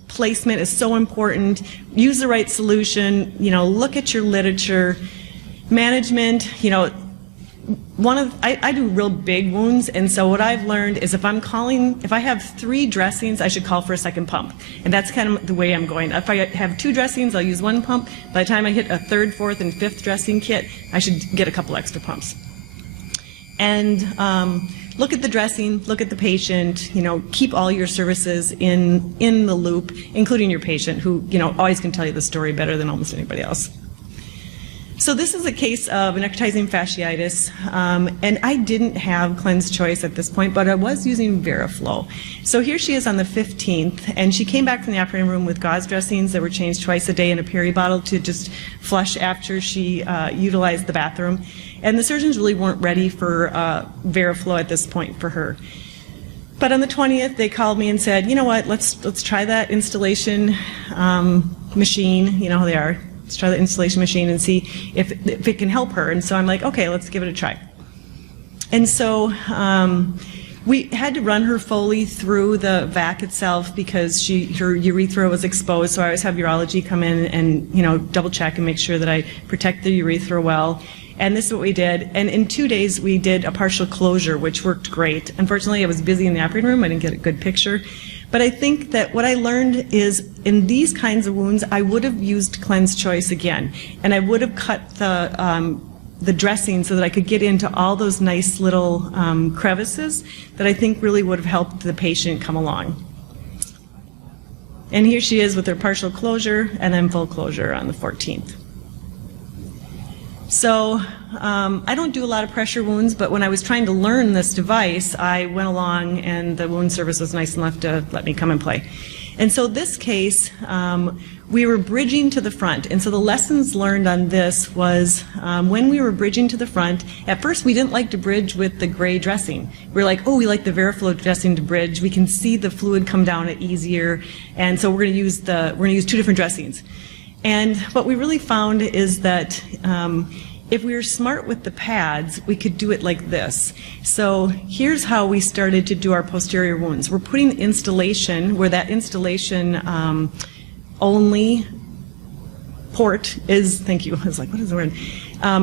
placement is so important. Use the right solution, look at your literature. Management, I do real big wounds, and so what I've learned is if I have 3 dressings, I should call for a second pump. And that's kind of the way I'm going. If I have 2 dressings, I'll use 1 pump. By the time I hit a 3rd, 4th, and 5th dressing kit, I should get a couple extra pumps. And look at the dressing, look at the patient, keep all your services in the loop, including your patient, who, always can tell you the story better than almost anybody else. So this is a case of a necrotizing fasciitis, and I didn't have cleanse choice at this point, but I was using Veriflow. So here she is on the 15th, and she came back from the operating room with gauze dressings that were changed twice a day in a peri bottle to just flush after she utilized the bathroom. And the surgeons really weren't ready for Veriflow at this point for her. But on the 20th, they called me and said, you know what, let's try that installation machine, how they are. Let's try the installation machine and see if it can help her. And so I'm like, okay, let's give it a try. And so we had to run her Foley through the vac itself because her urethra was exposed. So I always have urology come in and double check and make sure that I protect the urethra well. And this is what we did. And in 2 days, we did a partial closure, which worked great. Unfortunately, I was busy in the operating room. I didn't get a good picture. But I think that what I learned is in these kinds of wounds, I would have used cleanse choice again. And I would have cut the dressing so that I could get into all those nice little crevices that I think really would have helped the patient come along. And here she is with her partial closure and then full closure on the 14th. So I don't do a lot of pressure wounds, but when I was trying to learn this device, I went along and the wound service was nice enough to let me come and play. And so this case, we were bridging to the front. And so the lessons learned on this was when we were bridging to the front, at first we didn't like to bridge with the gray dressing. We were like, oh, we like the Veriflow dressing to bridge. We can see the fluid come down it easier. And so we're going to use 2 different dressings. And what we really found is that if we were smart with the pads, we could do it like this. So here's how we started to do our posterior wounds. We're putting installation where that installation only port is, thank you, I was like, what is the word?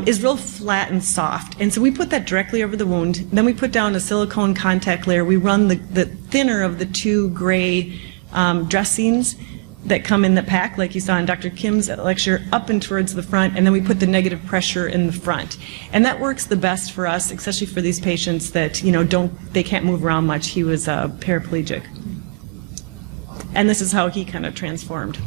Is real flat and soft. And so we put that directly over the wound. Then we put down a silicone contact layer. We run the thinner of the two gray dressings that come in the pack, like you saw in Dr. Kim's lecture, up and towards the front, and then we put the negative pressure in the front. And that works the best for us, especially for these patients that, you know, they can't move around much. He was paraplegic. And this is how he kind of transformed.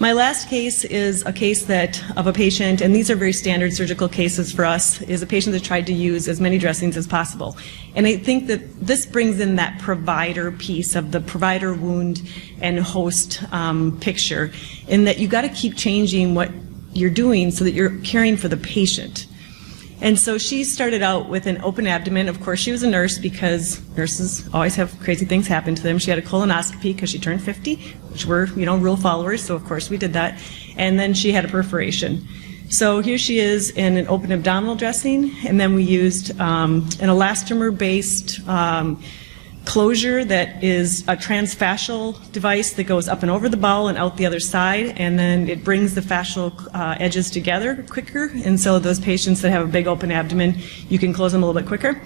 My last case is a case of a patient, and these are very standard surgical cases for us, is a patient that tried to use as many dressings as possible. And I think that this brings in that provider piece of the provider wound and host picture, in that you've got to keep changing what you're doing so that you're caring for the patient. And so she started out with an open abdomen. Of course, she was a nurse because nurses always have crazy things happen to them. She had a colonoscopy because she turned 50, which we're, you know, rule followers, so of course we did that. And then she had a perforation. So here she is in an open abdominal dressing, and then we used an elastomer-based closure that is a transfascial device that goes up and over the bowel and out the other side, and then it brings the fascial edges together quicker, and so those patients that have a big open abdomen, you can close them a little bit quicker.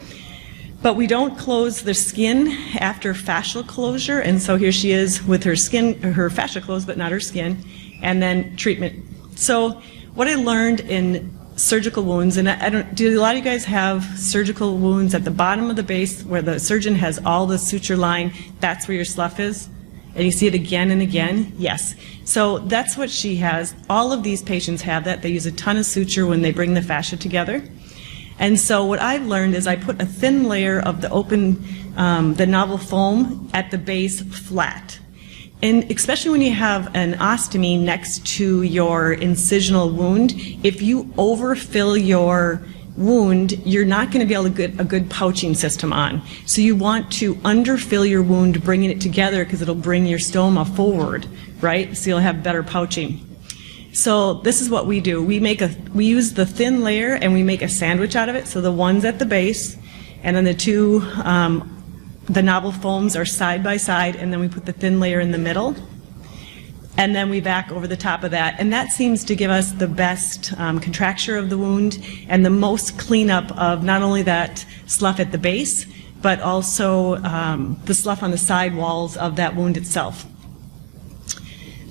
But we don't close the skin after fascial closure, and so here she is with her skin, her fascia closed but not her skin, and then treatment. So what I learned in surgical wounds, and do a lot of you guys have surgical wounds at the bottom of the base where the surgeon has all the suture line? That's where your slough is, and you see it again and again? Yes. So that's what she has. All of these patients have that. They use a ton of suture when they bring the fascia together. And so what I've learned is I put a thin layer of the open, the novel foam at the base flat. And especially when you have an ostomy next to your incisional wound, if you overfill your wound, you're not going to be able to get a good pouching system on. So you want to underfill your wound, bringing it together, because it'll bring your stoma forward, right? So you'll have better pouching. So this is what we do. We use the thin layer and we make a sandwich out of it. So the one's at the base, and then the two the novel foams are side by side, and then we put the thin layer in the middle, and then we back over the top of that. And that seems to give us the best contracture of the wound and the most cleanup of not only that slough at the base, but also the slough on the side walls of that wound itself.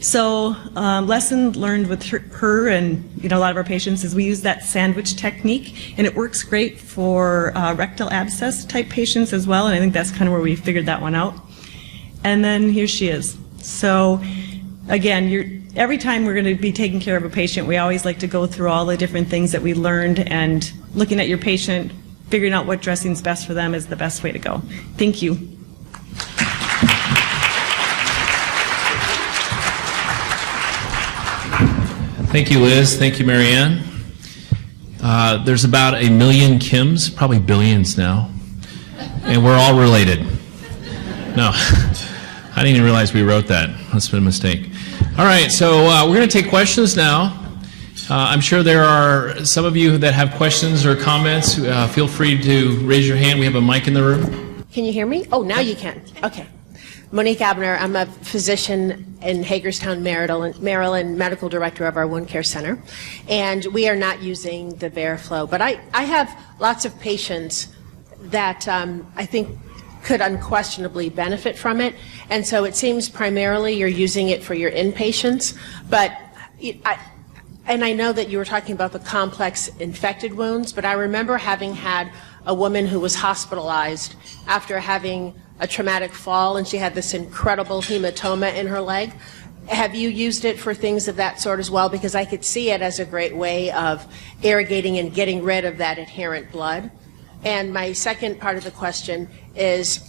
So lesson learned with her and a lot of our patients is we use that sandwich technique, and it works great for rectal abscess type patients as well, and I think that's kind of where we figured that one out. And then here she is. So again, every time we're going to be taking care of a patient, we always like to go through all the different things that we learned, and looking at your patient, figuring out what dressing is best for them is the best way to go. Thank you. Thank you, Liz. Thank you, Mary Anne. There's about 1 million Kims, probably billions now, and we're all related. No, I didn't even realize we wrote that. That's been a mistake. All right, so we're going to take questions now. I'm sure there are some of you that have questions or comments. Feel free to raise your hand. We have a mic in the room. Can you hear me? Oh, now you can. Okay. Monique Abner, I'm a physician in Hagerstown, Maryland, medical director of our wound care center, and we are not using the VeriFlow. But I have lots of patients that I think could unquestionably benefit from it, and so it seems primarily you're using it for your inpatients, but and I know that you were talking about the complex infected wounds, but I remember having had a woman who was hospitalized after having a traumatic fall, and she had this incredible hematoma in her leg. Have you used it for things of that sort as well? Because I could see it as a great way of irrigating and getting rid of that adherent blood. And my second part of the question is,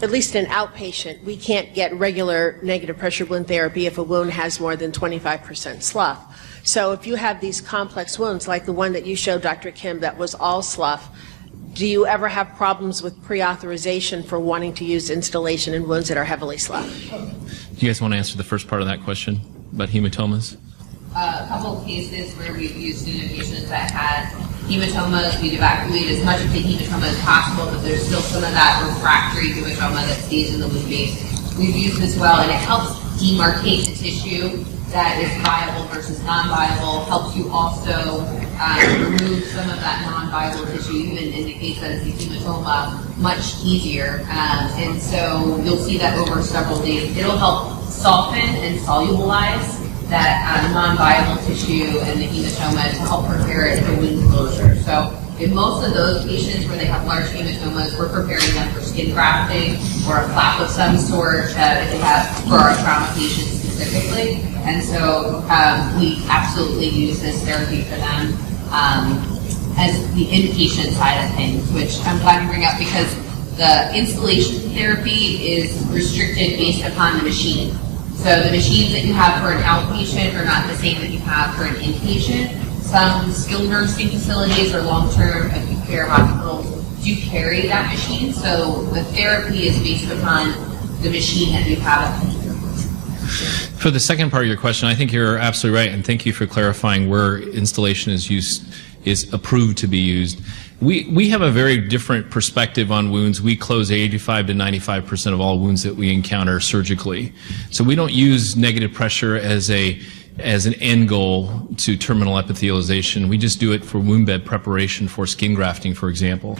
at least in outpatient, we can't get regular negative pressure wound therapy if a wound has more than 25% slough. So if you have these complex wounds, like the one that you showed, Dr. Kim, that was all slough, do you ever have problems with pre-authorization for wanting to use installation in wounds that are heavily sloughed? Do you guys want to answer the first part of that question about hematomas? couple of cases where we've used it in patients that had hematomas. We'd evacuate as much of the hematoma as possible, but there's still some of that refractory hematoma that stays in the wound base. We've used as well, and it helps demarcate the tissue that is viable versus non-viable, helps you also remove some of that non-viable tissue, even indicates that it's a hematoma much easier. And so you'll see that over several days. It'll help soften and solubilize that non-viable tissue and the hematoma to help prepare it for wound closure. So in most of those patients where they have large hematomas, we're preparing them for skin grafting or a flap of some sort if they have for our trauma patients specifically. And so we absolutely use this therapy for them as the inpatient side of things, which I'm glad you bring up because the installation therapy is restricted based upon the machine. So the machines that you have for an outpatient are not the same that you have for an inpatient. Some skilled nursing facilities or long-term acute care hospitals do carry that machine. So the therapy is based upon the machine that you have at home. For the second part of your question, I think you're absolutely right, and thank you for clarifying where installation is approved to be used. We have a very different perspective on wounds. We close 85 to 95% of all wounds that we encounter surgically. So we don't use negative pressure as an end goal to terminal epithelialization. We just do it for wound bed preparation for skin grafting, for example.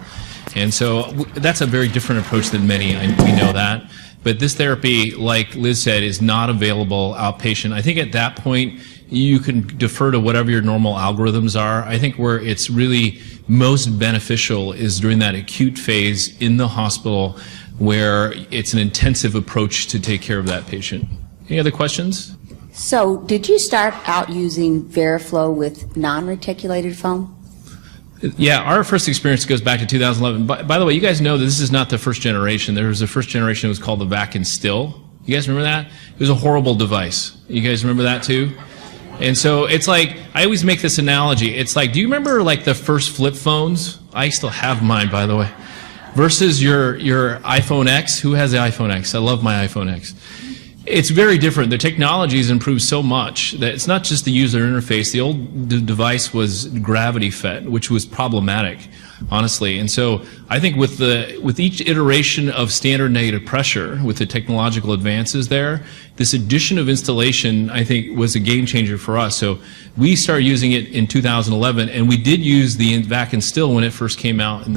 And so that's a very different approach than many. We know that. But this therapy, like Liz said, is not available outpatient. I think at that point, you can defer to whatever your normal algorithms are. I think where it's really most beneficial is during that acute phase in the hospital where it's an intensive approach to take care of that patient. Any other questions? So, did you start out using VeriFlow with non-reticulated foam? Yeah, our first experience goes back to 2011. By the way, you guys know that this is not the first generation. There was a first generation that was called the Vac and Still. You guys remember that? It was a horrible device. You guys remember that too? And so it's like, I always make this analogy. It's like, do you remember like the first flip phones? I still have mine, by the way. Versus your iPhone X. Who has the iPhone X? I love my iPhone X. It's very different. The technology has improved so much that it's not just the user interface. The old device was gravity fed, which was problematic, honestly. And so I think with each iteration of standard negative pressure, with the technological advances there, this addition of installation, I think, was a game changer for us. So we started using it in 2011, and we did use the Vac and Still when it first came out in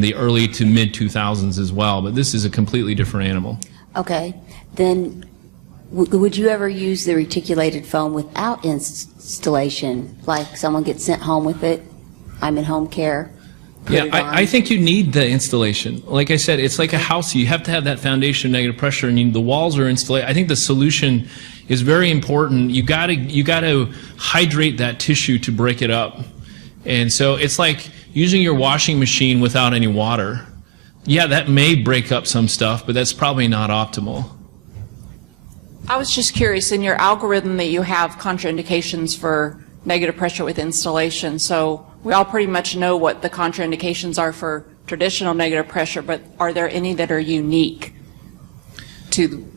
the early to mid 2000s as well. But this is a completely different animal. Okay, then would you ever use the reticulated foam without installation? Like someone gets sent home with it, I'm in home care. Yeah, I think you need the installation. Like I said, it's like a house. You have to have that foundation of negative pressure, and the walls are insulated. I think the solution is very important. You got to hydrate that tissue to break it up. And so it's like using your washing machine without any water. Yeah, that may break up some stuff, but that's probably not optimal. I was just curious, in your algorithm that you have contraindications for negative pressure with installation, so we all pretty much know what the contraindications are for traditional negative pressure, but are there any that are unique to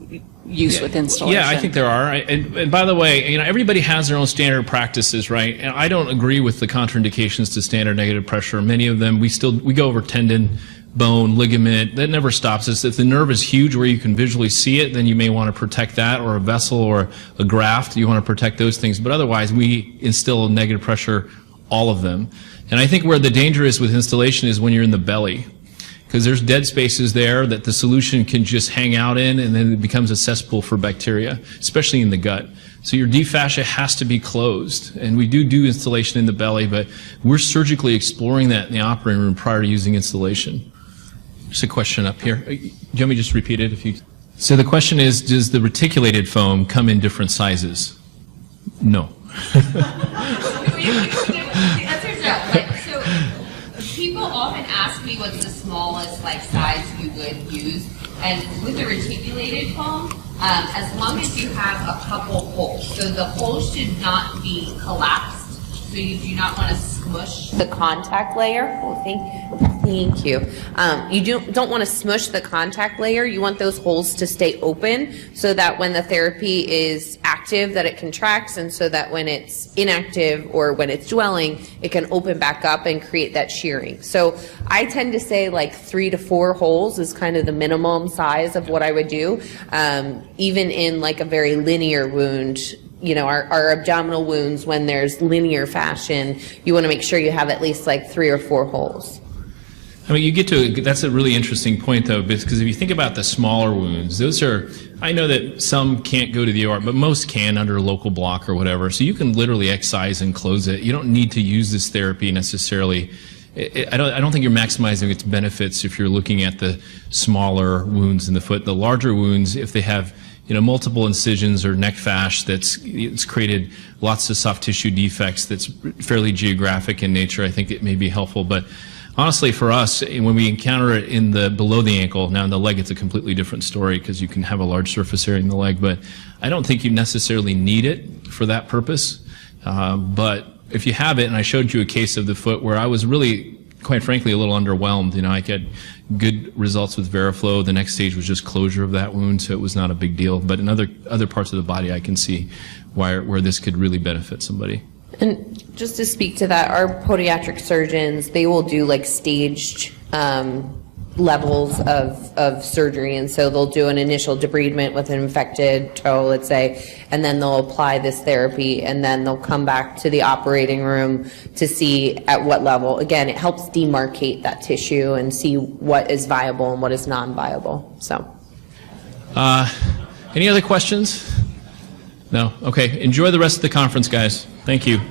use with installation? Yeah, I think there are. And by the way, everybody has their own standard practices, right? And I don't agree with the contraindications to standard negative pressure. Many of them, we go over tendon, bone, ligament. That never stops us. If the nerve is huge where you can visually see it, then you may want to protect that, or a vessel or a graft. You want to protect those things. But otherwise, we instill negative pressure, all of them. And I think where the danger is with installation is when you're in the belly, because there's dead spaces there that the solution can just hang out in, and then it becomes a cesspool for bacteria, especially in the gut. So your deep fascia has to be closed, and we do installation in the belly, but we're surgically exploring that in the operating room prior to using installation. There's a question up here. Do you want me to just repeat it? So the question is, does the reticulated foam come in different sizes? No. The answer is no. So people often ask me what's the smallest size you would use, and with the reticulated foam, as long as you have a couple holes. So the holes should not be collapsed, so you do not want to smush the contact layer. Thank you. You don't want to smush the contact layer. You want those holes to stay open so that when the therapy is active, that it contracts, and so that when it's inactive or when it's dwelling, it can open back up and create that shearing. So I tend to say like 3 to 4 holes is kind of the minimum size of what I would do. Even in like a very linear wound, you know, our abdominal wounds, when there's linear fashion, you want to make sure you have at least like 3 or 4 holes. I mean, that's a really interesting point, though, because if you think about the smaller wounds, those are, I know that some can't go to the OR, but most can under a local block or whatever. So you can literally excise and close it. You don't need to use this therapy necessarily. I don't think you're maximizing its benefits if you're looking at the smaller wounds in the foot. The larger wounds, if they have, you know, multiple incisions or neck fash it's created lots of soft tissue defects that's fairly geographic in nature, I think it may be helpful. But honestly, for us, when we encounter it in the below the ankle, now in the leg it's a completely different story because you can have a large surface area in the leg, but I don't think you necessarily need it for that purpose. But if you have it, and I showed you a case of the foot where I was really, quite frankly, a little underwhelmed. You know, I had good results with Veriflow. The next stage was just closure of that wound, so it was not a big deal. But in other parts of the body, I can see where this could really benefit somebody. And just to speak to that, our podiatric surgeons, they will do like staged levels of surgery. And so they'll do an initial debridement with an infected toe, let's say, and then they'll apply this therapy, and then they'll come back to the operating room to see at what level. Again, it helps demarcate that tissue and see what is viable and what is non-viable. So, any other questions? No? Okay. Enjoy the rest of the conference, guys. Thank you.